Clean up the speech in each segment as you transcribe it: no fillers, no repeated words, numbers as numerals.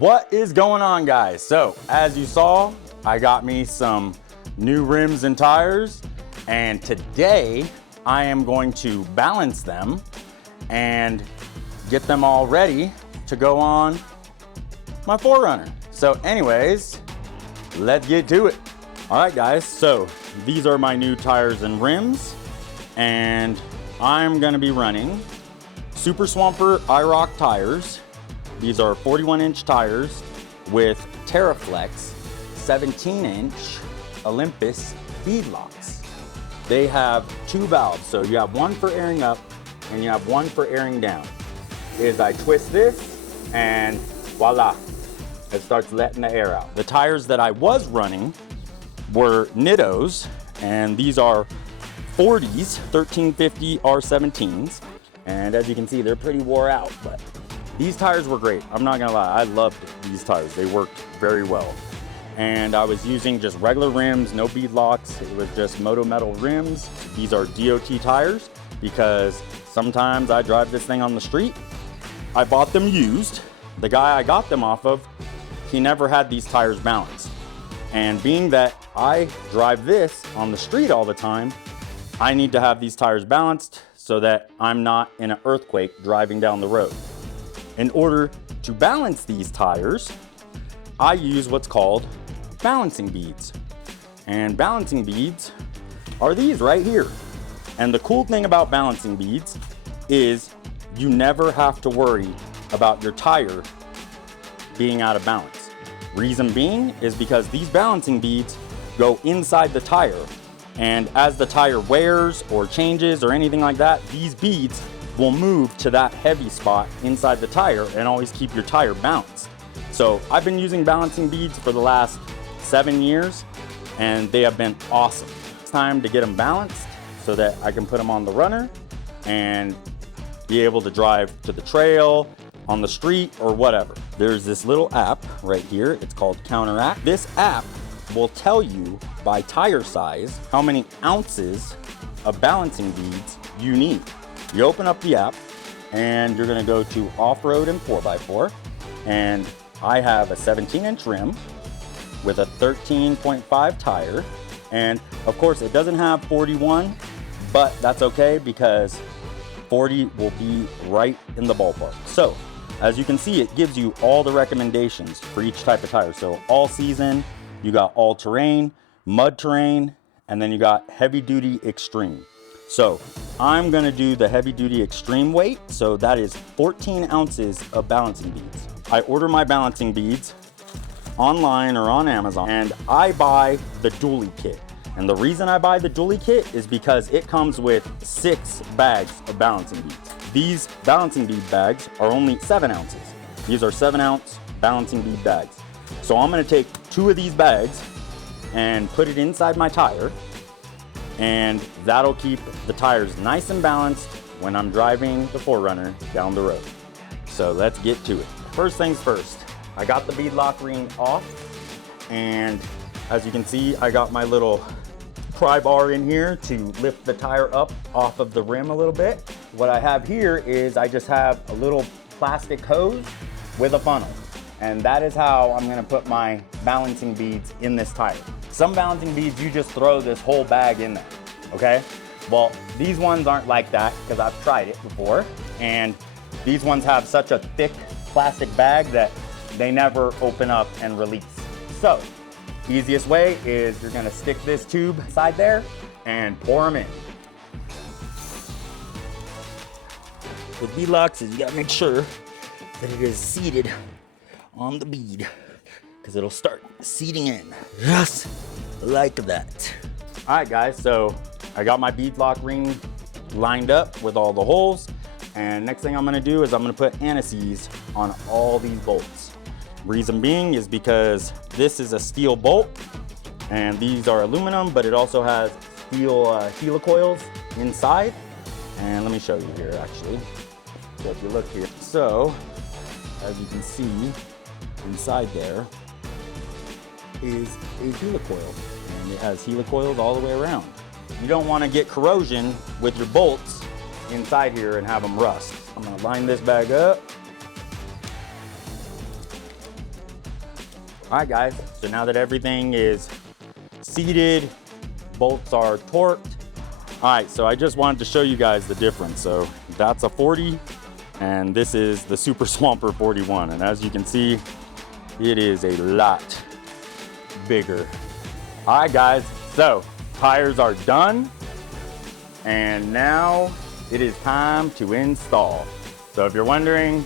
What is going on, guys? So as you saw, I got me some new rims and tires, and today I am going to balance them and get them all ready to go on my 4Runner. So anyways, let's get to it. All right, guys, so these are my new tires and rims, and I'm gonna be running Super Swamper IROK tires. These are 41-inch tires with Teraflex 17-inch Olympus Beadlocks. They have two valves, so you have one for airing up and you have one for airing down. I twist this and voila, it starts letting the air out. The tires that I was running were Nittos, and these are 40s, 1350 R17s. And as you can see, they're pretty wore out, but these tires were great. I'm not gonna lie, I loved these tires. They worked very well. And I was using just regular rims, no beadlocks. It was just Moto Metal rims. These are DOT tires because sometimes I drive this thing on the street. I bought them used. The guy I got them off of, he never had these tires balanced. And being that I drive this on the street all the time, I need to have these tires balanced so that I'm not in an earthquake driving down the road. In order to balance these tires, I use what's called balancing beads. And balancing beads are these right here. And the cool thing about balancing beads is you never have to worry about your tire being out of balance. Reason being is because these balancing beads go inside the tire, and as the tire wears or changes or anything like that, these beads will move to that heavy spot inside the tire and always keep your tire balanced. So I've been using balancing beads for the last 7 years, and they have been awesome. It's time to get them balanced so that I can put them on the runner and be able to drive to the trail, on the street, or whatever. There's this little app right here. It's called Counteract. This app will tell you by tire size how many ounces of balancing beads you need. You open up the app and you're gonna go to off-road and 4x4, and I have a 17-inch rim with a 13.5 tire, and of course it doesn't have 41, but that's okay because 40 will be right in the ballpark. So as you can see, it gives you all the recommendations for each type of tire. So all season, you got all terrain, mud terrain, and then you got heavy duty extreme. So I'm gonna do the heavy duty extreme weight. So that is 14 ounces of balancing beads. I order my balancing beads online or on Amazon, and I buy the dually kit. And the reason I buy the dually kit is because it comes with 6 bags of balancing beads. These balancing bead bags are only 7 ounces. These are 7-ounce balancing bead bags. So I'm gonna take 2 of these bags and put it inside my tire, and that'll keep the tires nice and balanced when I'm driving the 4Runner down the road. So let's get to it. First things first, I got the beadlock ring off, and as you can see, I got my little pry bar in here to lift the tire up off of the rim a little bit. What I have here is I just have a little plastic hose with a funnel, and that is how I'm gonna put my balancing beads in this tire. Some balancing beads, you just throw this whole bag in there, okay? Well, these ones aren't like that because I've tried it before, and these ones have such a thick plastic bag that they never open up and release. So, easiest way is you're gonna stick this tube inside there and pour them in. With beadlocks, you gotta make sure that it is seated on the bead, because it'll start seating in, just like that. All right, guys, so I got my beadlock ring lined up with all the holes, and next thing I'm gonna do is I'm gonna put anti-seize on all these bolts. Reason being is because this is a steel bolt, and these are aluminum, but it also has steel helicoils inside. And let me show you here, actually. So if you look here, so as you can see, inside there is a helicoil, and it has helicoils all the way around. You don't want to get corrosion with your bolts inside here and have them rust. I'm going to line this bag up, All right, guys, so now that everything is seated, bolts are torqued. All right, so I just wanted to show you guys the difference. So that's a 40, and this is the Super Swamper 41. And as you can see, it is a lot bigger. All right, guys, so tires are done, and now it is time to install. So if you're wondering,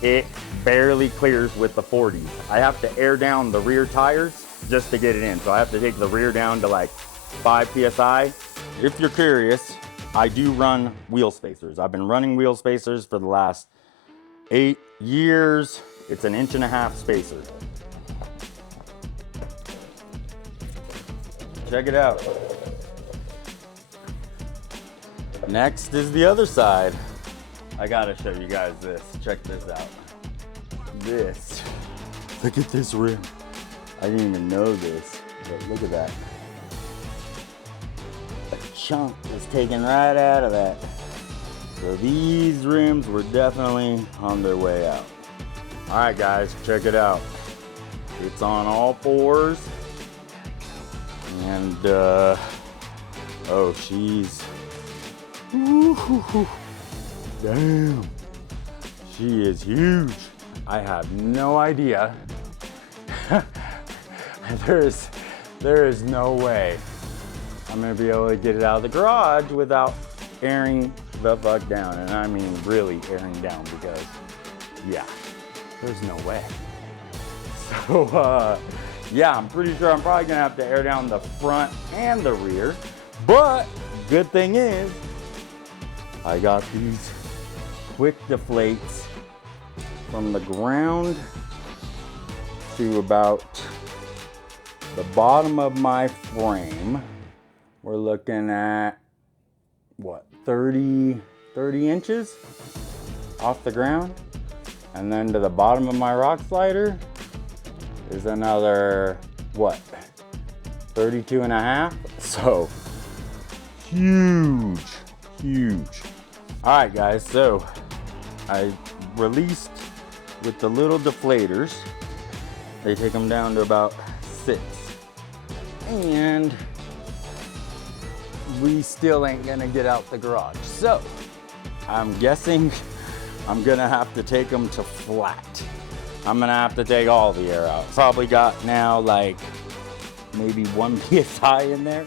it barely clears with the 40s. I have to air down the rear tires just to get it in. So I have to take the rear down to like 5 PSI. If you're curious, I do run wheel spacers. I've been running wheel spacers for the last 8 years. It's an 1.5 inch spacer. Check it out. Next is the other side. I gotta show you guys this. Check this out. This. Look at this rim. I didn't even know this, but look at that. A chunk was taken right out of that. So these rims were definitely on their way out. All right, guys, check it out. It's on all fours. And, oh, she's, damn, she is huge. I have no idea. There is no way I'm gonna be able to get it out of the garage without airing the fuck down. And I mean really airing down, because yeah, there's no way. So yeah, I'm pretty sure I'm probably gonna have to air down the front and the rear. But good thing is, I got these quick deflates from the ground to about the bottom of my frame. We're looking at, what, 30 inches off the ground. And then to the bottom of my rock slider is another, what, 32.5? So, huge, huge. All right, guys, so I released with the little deflators. They take them down to about 6. And we still ain't gonna get out the garage. So I'm guessing I'm gonna have to take them to flat. I'm gonna have to take all the air out. Probably got now like maybe 1 PSI in there,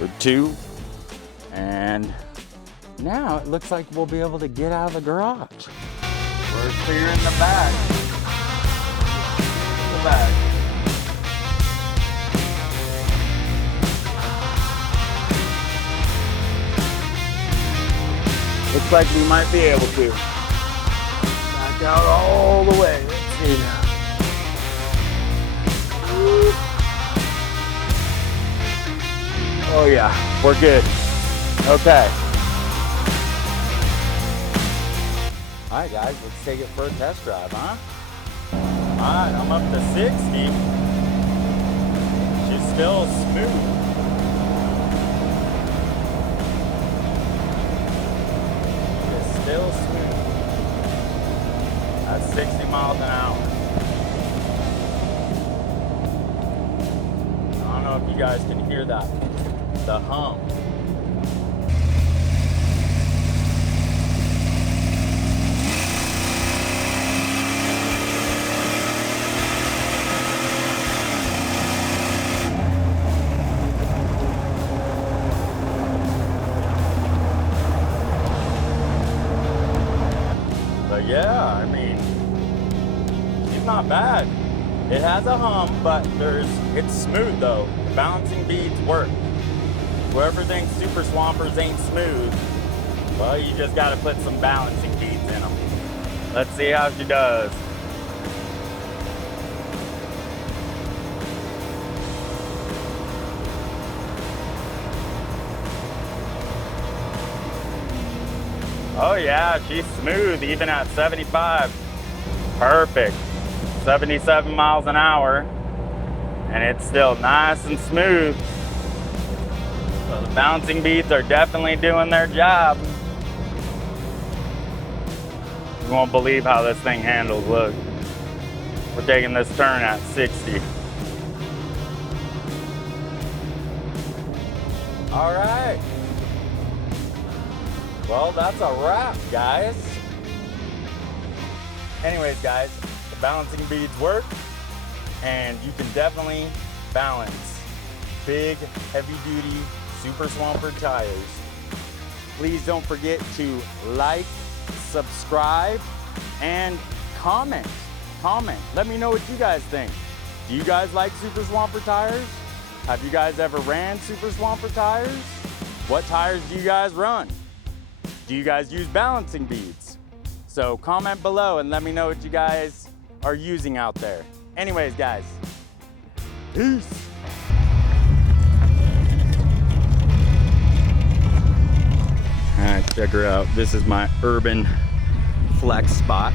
or 2. And now it looks like we'll be able to get out of the garage. We're clearing the back. The back. Looks like we might be able to. Back out all the way. Let's see. Woo. Oh yeah, we're good. Okay. All right, guys, let's take it for a test drive, huh? All right, I'm up to 60. She's still smooth. It's still smooth. That's 60 miles an hour. I don't know if you guys can hear that, the hum. Yeah, I mean, it's not bad. It has a hum, but it's smooth though. The balancing beads work. Whoever thinks Super Swampers ain't smooth, well, you just gotta put some balancing beads in them. Let's see how she does. Oh yeah, she's smooth even at 75. Perfect. 77 miles an hour. And it's still nice and smooth. So the bouncing beads are definitely doing their job. You won't believe how this thing handles, look. We're taking this turn at 60. All right. Well, that's a wrap, guys. Anyways, guys, the balancing beads work, and you can definitely balance big, heavy-duty Super Swamper tires. Please don't forget to like, subscribe, and comment. Let me know what you guys think. Do you guys like Super Swamper tires? Have you guys ever ran Super Swamper tires? What tires do you guys run? Do you guys use balancing beads? So comment below and let me know what you guys are using out there. Anyways, guys, peace. All right, check her out. This is my urban flex spot.